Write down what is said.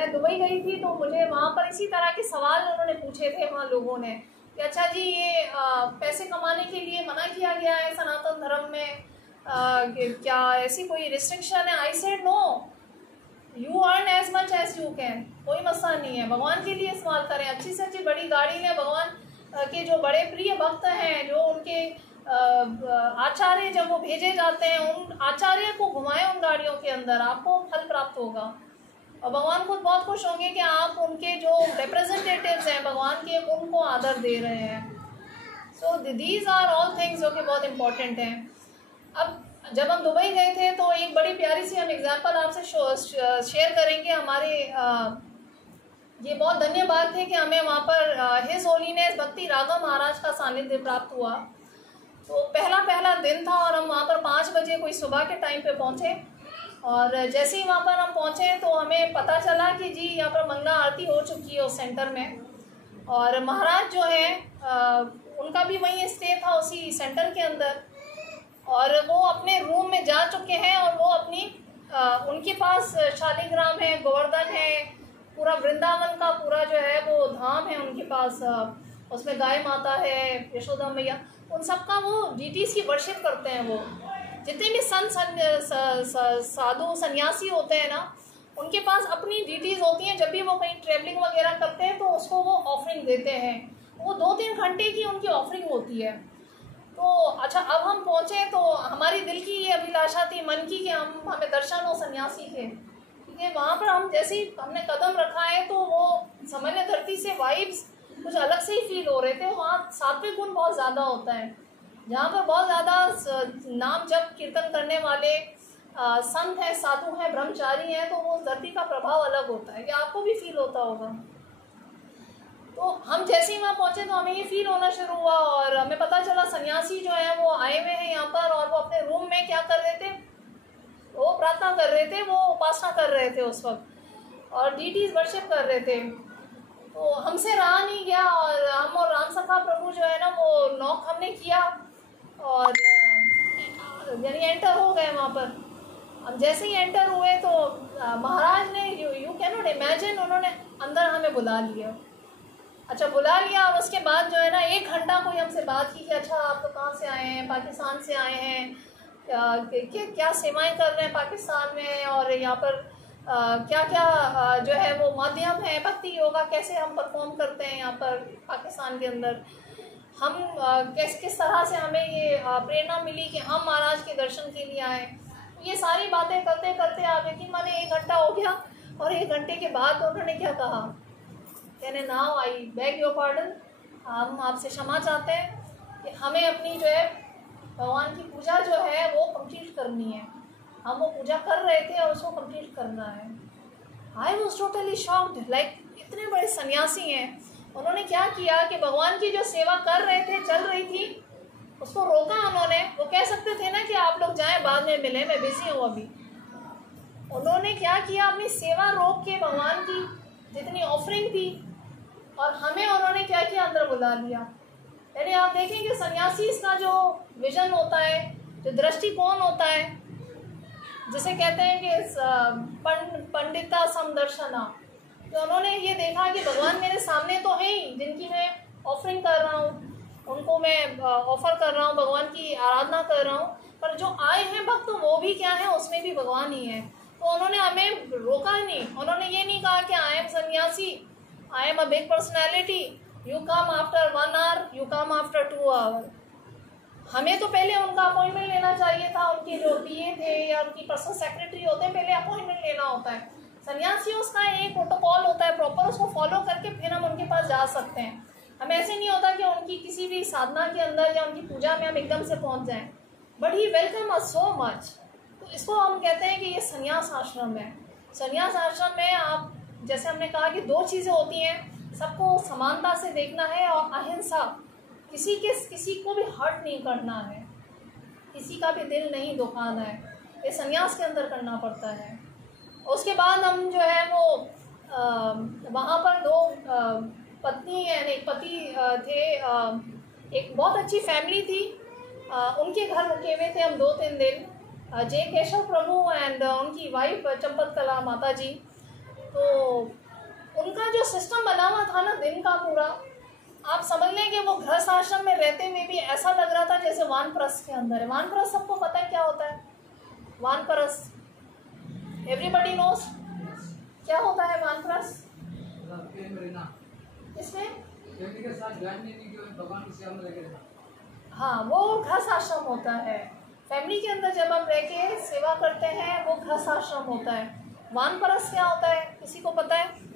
मैं दुबई गई थी तो मुझे वहाँ पर इसी तरह के सवाल उन्होंने पूछे थे वहाँ लोगों ने कि अच्छा जी ये पैसे कमाने के लिए मना किया गया है सनातन धर्म में, क्या ऐसी कोई रिस्ट्रिक्शन है? I said no, you earn as much as you can, कोई मसला नहीं है, भगवान के लिए इस्तेमाल करें, अच्छी से अच्छी बड़ी गाड़ी लें, भगवान के जो बड़े प्रिय भक्त हैं, जो उनके आचार्य जब वो भेजे जाते हैं, उन आचार्य को घुमाएं उन गाड़ियों के अंदर, आपको फल प्राप्त होगा और भगवान खुद बहुत खुश होंगे कि आप उनके जो रिप्रेजेंटेटिव्स हैं भगवान के, उनको आदर दे रहे हैं। So these are all things जो कि बहुत इम्पोर्टेंट हैं। अब जब हम दुबई गए थे तो एक बड़ी प्यारी सी हम एग्जांपल आपसे शेयर करेंगे। हमारे ये बहुत धन्य बात है कि हमें वहाँ पर हिज होलीनेस भक्ति राघव महाराज का सानिध्य प्राप्त हुआ। तो पहला दिन था और हम वहाँ पर 5 बजे कोई सुबह के टाइम पे पहुँचे और जैसे ही वहाँ पर हम पहुँचे तो हमें पता चला कि जी यहाँ पर मंगला आरती हो चुकी है उस सेंटर में, और महाराज जो है उनका भी वहीं स्टे था उसी सेंटर के अंदर, और वो अपने रूम में जा चुके हैं और वो अपनी उनके पास शालिग्राम है, गोवर्धन है, पूरा वृंदावन का पूरा जो है वो धाम है उनके पास, उसमें गाय माता है, यशोदा मैया, उन सब का वो डीटीज की वर्शिप करते हैं। वो जितने भी साधु सन्यासी होते हैं ना, उनके पास अपनी डीटीज होती हैं। जब भी वो कहीं ट्रेवलिंग वगैरह करते हैं तो उसको वो ऑफरिंग देते हैं, वो 2-3 घंटे की उनकी ऑफरिंग होती है। तो अच्छा, अब हम पहुँचे तो हमारी दिल की ये अभिलाषा थी मन की कि हमें दर्शन हो सन्यासी के, क्योंकि वहाँ पर हम जैसे ही हमने कदम रखा है तो वो सामान्य धरती से वाइब्स कुछ अलग से ही फील हो रहे थे। वहाँ सात्विक गुण बहुत ज़्यादा होता है, जहाँ पर बहुत ज़्यादा नाम जप कीर्तन करने वाले संत हैं, साधु हैं, ब्रह्मचारी हैं, तो वो धरती का प्रभाव अलग होता है, ये आपको भी फील होता होगा। तो हम जैसे ही वहाँ पहुँचे तो हमें ये फील होना शुरू हुआ और हमें पता चला सन्यासी जो है वो आए हुए हैं यहाँ पर, और वो अपने रूम में क्या कर रहे थे, वो प्रार्थना कर रहे थे, वो उपासना कर रहे थे उस वक्त और डीटीज वर्शिप कर रहे थे। तो हमसे रहा नहीं गया और हम और राम सखा प्रभु जो है ना वो नॉक हमने किया और यानी एंटर हो गए वहाँ पर। हम जैसे ही एंटर हुए तो महाराज ने यू कैन नॉट इमेजिन, उन्होंने अंदर हमें बुला लिया। अच्छा, बुला लिया और उसके बाद जो है ना 1 घंटा कोई हमसे बात की कि अच्छा आप तो कहाँ से आए हैं, पाकिस्तान से आए हैं, क्या सेवाएं कर रहे हैं पाकिस्तान में, और यहाँ पर क्या क्या जो है वो माध्यम है भक्ति योगा, कैसे हम परफॉर्म करते हैं यहाँ पर पाकिस्तान के अंदर, हम किस तरह से हमें ये प्रेरणा मिली कि हम महाराज के दर्शन के लिए आए। ये सारी बातें करते करते आप यकीन माने 1 घंटा हो गया और 1 घंटे के बाद उन्होंने क्या कहा, कहने now I beg your pardon, हम आपसे क्षमा चाहते हैं कि हमें अपनी जो है भगवान की पूजा जो है वो कंप्लीट करनी है, हम वो पूजा कर रहे थे और उसको कंप्लीट करना है। I was totally shocked, like इतने बड़े सन्यासी हैं, उन्होंने क्या किया कि भगवान की जो सेवा कर रहे थे, चल रही थी, उसको रोका उन्होंने। वो कह सकते थे ना कि आप लोग जाएं बाद में मिलें, मैं बिजी हूँ अभी। उन्होंने क्या किया, अपनी सेवा रोक के भगवान की जितनी ऑफरिंग थी और हमें उन्होंने क्या किया, अंदर बुला लिया। यानी आप देखेंगे सन्यासी इसका जो विजन होता है, जो दृष्टिकोण होता है, जिसे कहते हैं कि पंडिता समदर्शना, तो उन्होंने ये देखा कि भगवान मेरे सामने तो है ही, जिनकी मैं ऑफरिंग कर रहा हूँ, उनको मैं ऑफर कर रहा हूँ, भगवान की आराधना कर रहा हूँ, पर जो आए हैं भक्त तो वो भी क्या है, उसमें भी भगवान ही है। तो उन्होंने हमें रोका नहीं, उन्होंने ये नहीं कहा कि आई एम सन्यासी, I am a big personality, you come after 1 hour, you come after 2 hour. हमें तो पहले उनका अपॉइंटमेंट लेना चाहिए था, उनके जो पीए थे या उनकी पर्सनल सेक्रेटरी होते हैं, पहले अपॉइंटमेंट लेना होता है। सन्यासियों का एक प्रोटोकॉल होता है प्रॉपर, उसको फॉलो करके फिर हम उनके पास जा सकते हैं। हमें ऐसे नहीं होता कि उनकी किसी भी साधना के अंदर या उनकी पूजा में हम एकदम से पहुंच जाएं, but he welcome us so much. तो इसको हम कहते हैं कि ये संन्यास आश्रम है। संन्यास आश्रम में आप, जैसे हमने कहा कि 2 चीज़ें होती हैं, सबको समानता से देखना है और अहिंसा, किसी को भी हर्ट नहीं करना है, किसी का भी दिल नहीं दुखाना है, ये संन्यास के अंदर करना पड़ता है। उसके बाद हम जो है वो वहाँ पर 2 पत्नी यानी पति थे, एक बहुत अच्छी फैमिली थी, उनके घर रुके हुए थे हम 2-3 दिन, जय केशव प्रभु एंड उनकी वाइफ चंपत कला माता जी। तो था ना दिन का पूरा, आप समझ लें कि वो गृहस्थ आश्रम में रहते हुए भी ऐसा लग रहा था जैसे वानप्रस्थ के अंदर है। वानप्रस्थ सबको पता है क्या होता है? वानप्रस्थ एवरीबडी नोस क्या होता है वानप्रस्थ? इसमें हाँ, वो गृहस्थ आश्रम होता है। फैमिली के अंदर जब आप रह के सेवा करते हैं वो गृहस्थ आश्रम होता है। वानप्रस्थ क्या होता है, किसी को पता है?